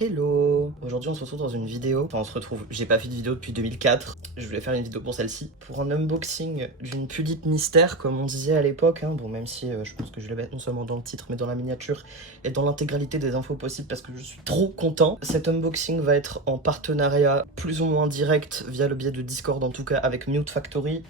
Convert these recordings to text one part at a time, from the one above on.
Hello! Aujourd'hui on se retrouve dans une vidéo, enfin on se retrouve, j'ai pas fait de vidéo depuis 2004, je voulais faire une vidéo pour celle-ci, pour un unboxing d'une Pulip Mystère comme on disait à l'époque, hein. Bon même si je pense que je vais mettre non seulement dans le titre mais dans la miniature et dans l'intégralité des infos possibles parce que je suis trop content. Cet unboxing va être en partenariat plus ou moins direct via le biais de Discord en tout cas avec Mute Factory.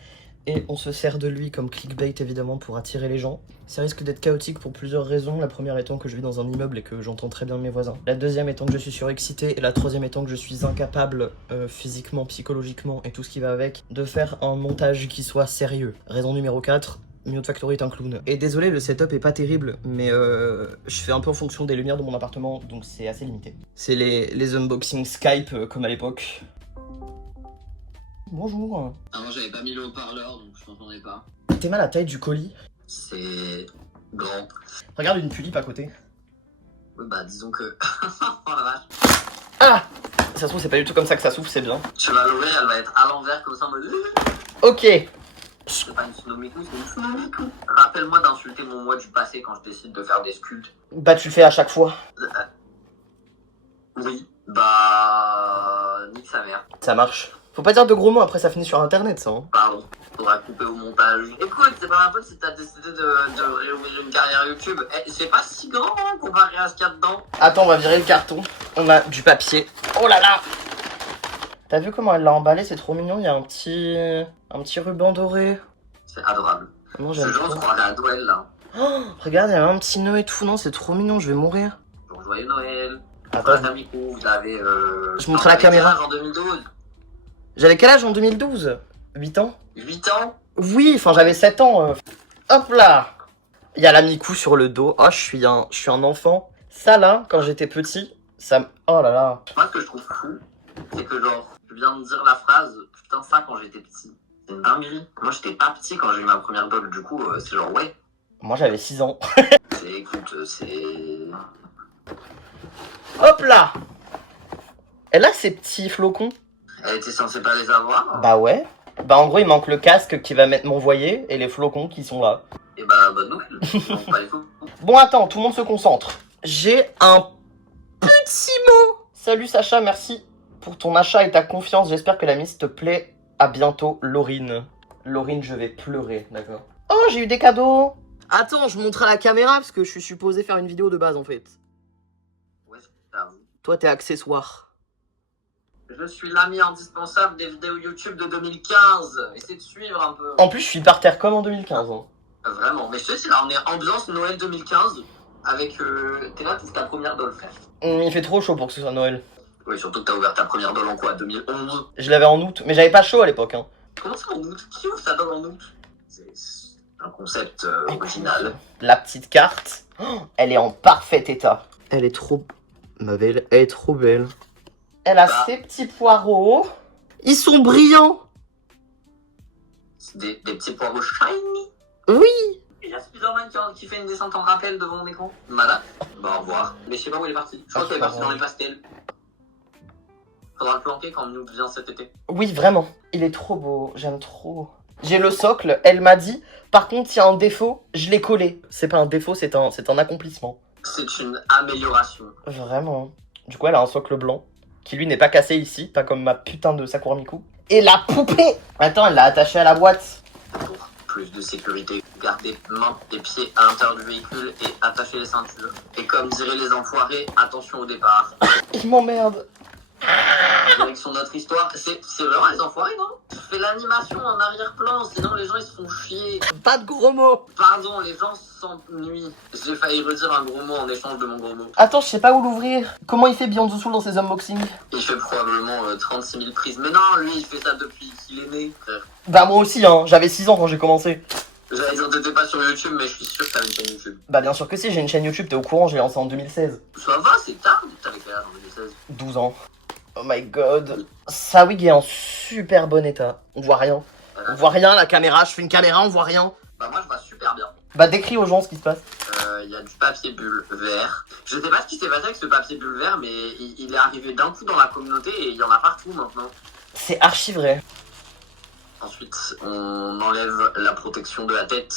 Et on se sert de lui comme clickbait évidemment pour attirer les gens. Ça risque d'être chaotique pour plusieurs raisons. La première étant que je vis dans un immeuble et que j'entends très bien mes voisins. La deuxième étant que je suis surexcité. Et la troisième étant que je suis incapable physiquement, psychologiquement et tout ce qui va avec de faire un montage qui soit sérieux. Raison numéro 4. Mute Factory est un clown. Et désolé, le setup est pas terrible, mais je fais un peu en fonction des lumières de mon appartement, donc c'est assez limité. C'est les unboxings Skype comme à l'époque. Bonjour. Avant j'avais pas mis le haut-parleur donc je t'entendais pas. T'es mal à la taille du colis? C'est grand. Regarde une Pulip à côté. Oui bah disons que... oh la vache. Ah! Ça se trouve c'est pas du tout comme ça que ça souffle, c'est bien. Tu vas l'ouvrir, elle va être à l'envers comme ça en mode... Ok. C'est pas une Tsunomiku, c'est une Tsunomiku. Rappelle-moi d'insulter mon moi du passé quand je décide de faire des sculptes. Bah tu le fais à chaque fois. Oui. Bah... nique sa mère. Ça marche. Faut pas dire de gros mots, après ça finit sur internet ça. Hein. Pardon. Faudra couper au montage. Écoute, c'est pas ma faute si t'as décidé de réouvrir une carrière YouTube. Eh, c'est pas si grand hein, comparé à ce qu'il y a dedans. Attends, on va virer le carton. On a du papier. Oh là là! T'as vu comment elle l'a emballé? C'est trop mignon. Il y a un petit ruban doré. C'est adorable. Moi Ce j'aime genre, on se trop. croirait à Noël là. Oh, regarde, il y a un petit nœud et tout. Non, c'est trop mignon, je vais mourir. Bon, joyeux Noël. Attends, Tamiku, vous avez... je montre à la caméra. En 2012. J'avais quel âge en 2012? 8 ans? 8 ans. Oui, enfin j'avais 7 ans. Hop là! Il y a la Miku sur le dos. Oh, je suis un enfant. Ça là, quand j'étais petit, ça me... Oh là là. Moi, ce que je trouve fou, c'est que genre, je viens de dire la phrase, putain, ça quand j'étais petit. C'est une dinguerie. Moi, j'étais pas petit quand j'ai eu ma première doll, du coup, c'est genre, ouais. Moi j'avais 6 ans. Écoute, c'est... Hop là! Elle a ces petits flocons. Elle était censée pas les avoir. Bah ouais. Bah en gros il manque le casque qui va mettre mon voyer et les flocons qui sont là. Et bah, bonne nouvelle. Donc, pas les fous. Bon attends, tout le monde se concentre. J'ai un petit mot. Salut Sacha, merci pour ton achat et ta confiance. J'espère que la mise te plaît. À bientôt Laurine. Laurine, je vais pleurer, d'accord. Oh, j'ai eu des cadeaux. Attends, je montre à la caméra parce que je suis supposé faire une vidéo de base en fait. Ouais, j'avoue. Toi t'es accessoire. Je suis l'ami indispensable des vidéos YouTube de 2015. Essaye de suivre un peu. En plus je suis par terre comme en 2015. Hein. Vraiment, mais je te dis, là, on est ambiance Noël 2015 avec... t'es là, t'ouvres ta première doll, frère. Il fait trop chaud pour que ce soit Noël. Oui, surtout que t'as ouvert ta première doll en quoi, 2011? Je l'avais en août, mais j'avais pas chaud à l'époque. Hein. Comment ça en août? Qui ouvre sa doll en août? C'est un concept original. La petite carte, oh, elle est en parfait état. Elle est trop... Ma belle, elle est trop belle. Elle a ses petits poireaux. Ils sont brillants. C'est des petits poireaux shiny. Oui. Il y a Spider-Man qui fait une descente en rappel devant mon écran. Malade. Bah au revoir. Mais je sais pas où il est parti. Je crois qu'il est parti dans les pastels. Faudra le planquer quand Mute vient cet été. Oui, vraiment. Il est trop beau. J'aime trop. J'ai le socle. Elle m'a dit. Par contre, il y a un défaut. Je l'ai collé. C'est pas un défaut, c'est un accomplissement. C'est une amélioration. Vraiment. Du coup, elle a un socle blanc. Qui lui n'est pas cassé ici. Pas comme ma putain de Sakura Miku. Et la poupée. Attends, elle l'a attachée à la boîte. Pour plus de sécurité, gardez mains et pieds à l'intérieur du véhicule et attachez les ceintures. Et comme diraient les enfoirés, attention au départ. Il m'emmerde. Direction de notre histoire, c'est vraiment les enfoirés, non? Fais l'animation en arrière-plan, sinon les gens ils se font chier. Pas de gros mots. Pardon, les gens s'ennuient. J'ai failli redire un gros mot en échange de mon gros mot. Attends, je sais pas où l'ouvrir. Comment il fait Beyond the Soul dans ses unboxings? Il fait probablement 36 000 prises. Mais non, lui il fait ça depuis qu'il est né, frère. Bah moi aussi, hein. J'avais 6 ans quand j'ai commencé. J'allais dire t'étais pas sur YouTube, mais je suis sûr que t'avais une chaîne YouTube. Bah bien sûr que si, j'ai une chaîne YouTube, t'es au courant, je l'ai lancée en 2016. Ça va, c'est tard. T'avais quel âge en 2016? 12 ans. Oh my god. Sa wig est en super bon état. On voit rien. On voit rien, la caméra, je fais une caméra, on voit rien. Bah moi je vois super bien. Bah décris aux gens ce qui se passe. Il y a du papier bulle vert. Je sais pas ce qui s'est passé avec ce papier bulle vert, mais il est arrivé d'un coup dans la communauté et il y en a partout maintenant. C'est archi vrai. Ensuite, on enlève la protection de la tête.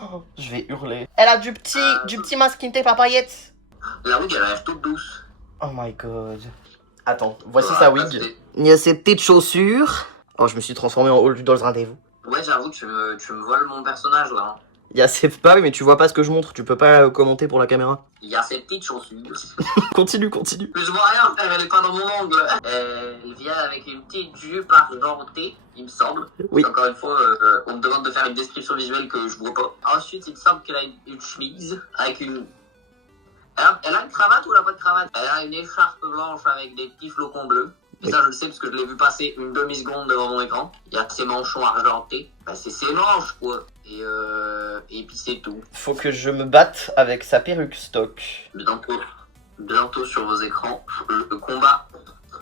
Oh, je vais hurler. Elle a du petit masking tape à paillettes. La wig elle a l'air toute douce. Oh my god. Attends, voici Voilà, sa parce wig. que- Il y a ses petites chaussures. Oh, je me suis transformé en Hold dans le rendez-vous. Ouais, j'avoue, tu me voles mon personnage là. Hein. Il y a ses... Bah oui, mais tu vois pas ce que je montre, tu peux pas commenter pour la caméra. Il y a ces petites chaussures. Continue. Mais je vois rien, frère, elle est pas dans mon angle. Elle vient avec une petite jupe argentée, il me semble. Oui. Encore une fois, on me demande de faire une description visuelle que je vois pas. Ensuite, il me semble qu'elle a une chemise avec une... Elle a une cravate ou elle a pas de cravate? Elle a une écharpe blanche avec des petits flocons bleus. Et Oui. ça, je le sais parce que je l'ai vu passer une demi-seconde devant mon écran. Il y a ses manchons argentés. Bah, c'est ses manches, quoi. Et puis c'est tout. Faut que je me batte avec sa perruque stock. Bientôt sur vos écrans, le combat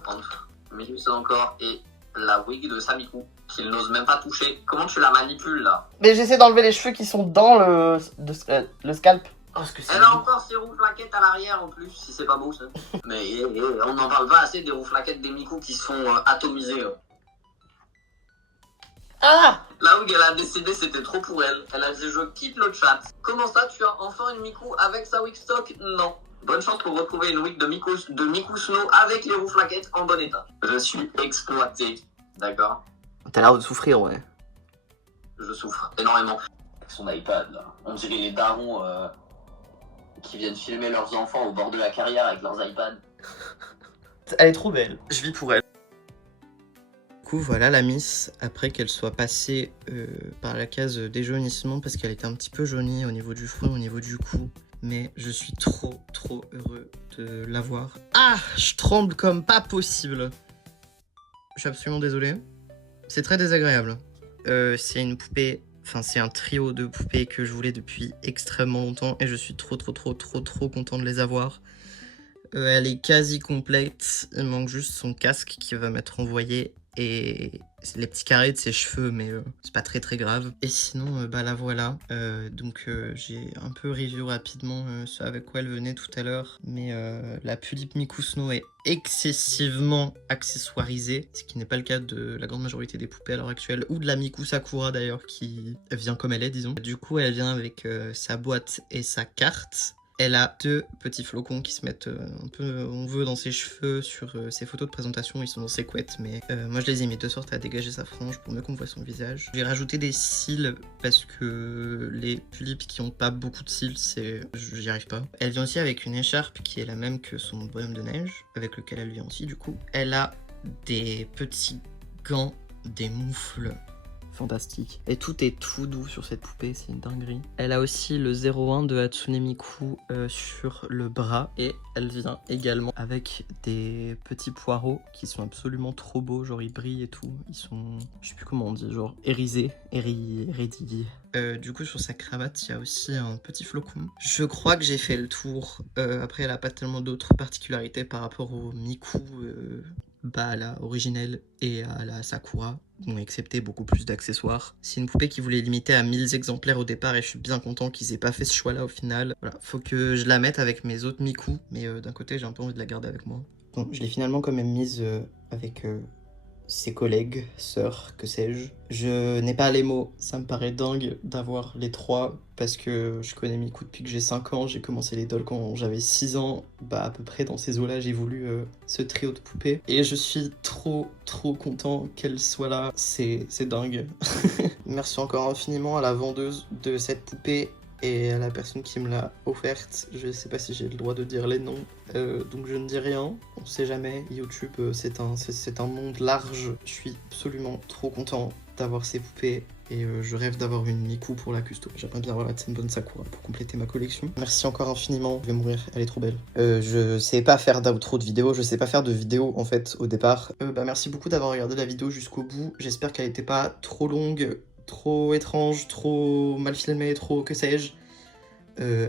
entre Medusa encore et la wig de Samiku, qu'il n'ose même pas toucher. Comment tu la manipules, là? Mais j'essaie d'enlever les cheveux qui sont dans le scalp. Oh, ce que c'est Elle a encore ses rouflaquettes à l'arrière en plus, si c'est pas beau ça. Mais on n'en parle pas assez des rouflaquettes des Miku qui sont atomisées. Ah! La wig, elle a décidé c'était trop pour elle. Elle a dit je quitte le chat. Comment ça, tu as enfin une Miku avec sa wig stock? Non. Bonne chance pour retrouver une wig de Miku Snow avec les rouflaquettes en bon état. Je suis exploité. D'accord? T'as l'air de souffrir, ouais. Je souffre énormément. Avec son iPad, là. On dirait les darons qui viennent filmer leurs enfants au bord de la carrière avec leurs iPads. Elle est trop belle. Je vis pour elle. Du coup, voilà la Miss, après qu'elle soit passée par la case déjaunissement, parce qu'elle était un petit peu jaunie au niveau du front, au niveau du cou. Mais je suis trop heureux de la voir. Ah, je tremble comme pas possible. Je suis absolument désolé. C'est très désagréable. C'est une poupée... Enfin, c'est un trio de poupées que je voulais depuis extrêmement longtemps et je suis trop content de les avoir. Elle est quasi complète, il manque juste son casque qui va m'être envoyé et les petits carrés de ses cheveux, mais c'est pas très grave. Et sinon, bah la voilà. Donc j'ai un peu review rapidement ce avec quoi elle venait tout à l'heure, mais la Pulippe Miku Snow est excessivement accessoirisée, ce qui n'est pas le cas de la grande majorité des poupées à l'heure actuelle, ou de la Miku Sakura d'ailleurs, qui vient comme elle est, disons. Du coup, elle vient avec sa boîte et sa carte. Elle a deux petits flocons qui se mettent un peu on veut dans ses cheveux. Sur ses photos de présentation, ils sont dans ses couettes, mais moi je les ai mis de sorte à dégager sa frange pour mieux qu'on voit son visage. J'ai rajouté des cils parce que les tulipes qui ont pas beaucoup de cils, j'y arrive pas. Elle vient aussi avec une écharpe qui est la même que son bonhomme de neige, avec lequel elle vient aussi du coup. Elle a des petits gants, des moufles. Fantastique. Et tout est tout doux sur cette poupée, c'est une dinguerie. Elle a aussi le 01 de Hatsune Miku sur le bras. Et elle vient également avec des petits poireaux qui sont absolument trop beaux. Genre ils brillent et tout. Ils sont, je sais plus comment on dit, genre irisés. Éridillés. Du coup sur sa cravate il y a aussi un petit flocon. Je crois que j'ai fait le tour. Après elle a pas tellement d'autres particularités par rapport au Miku à la originelle et à la Sakura, bon, excepté beaucoup plus d'accessoires. C'est une poupée qui voulait limiter à 1000 exemplaires au départ et je suis bien content qu'ils aient pas fait ce choix là au final. Voilà, faut que je la mette avec mes autres Miku, mais d'un côté j'ai un peu envie de la garder avec moi. Bon, je l'ai finalement quand même mise avec ses collègues, sœurs, que sais-je. Je n'ai pas les mots, ça me paraît dingue d'avoir les trois, parce que je connais Miku depuis que j'ai 5 ans, j'ai commencé les dolls quand j'avais 6 ans, bah à peu près dans ces eaux-là j'ai voulu ce trio de poupées, et je suis trop content qu'elle soit là, c'est dingue. Merci encore infiniment à la vendeuse de cette poupée, et à la personne qui me l'a offerte. Je sais pas si j'ai le droit de dire les noms, donc je ne dis rien, on sait jamais. YouTube c'est un monde large, je suis absolument trop content d'avoir ces poupées et je rêve d'avoir une Miku pour la custo. J'aimerais bien avoir la Tsenbon Sakura pour compléter ma collection. Merci encore infiniment, je vais mourir, elle est trop belle. Je sais pas faire d'outro de vidéo, je sais pas faire de vidéo en fait au départ. Bah merci beaucoup d'avoir regardé la vidéo jusqu'au bout, j'espère qu'elle était pas trop longue, trop étrange, trop mal filmé, trop que sais-je.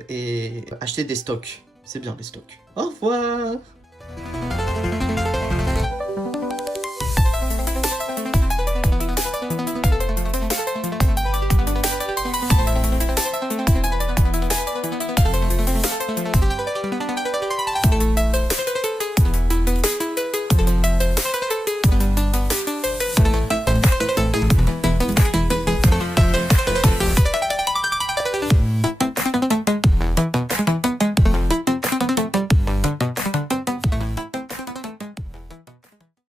Et acheter des stocks, c'est bien les stocks. Au revoir.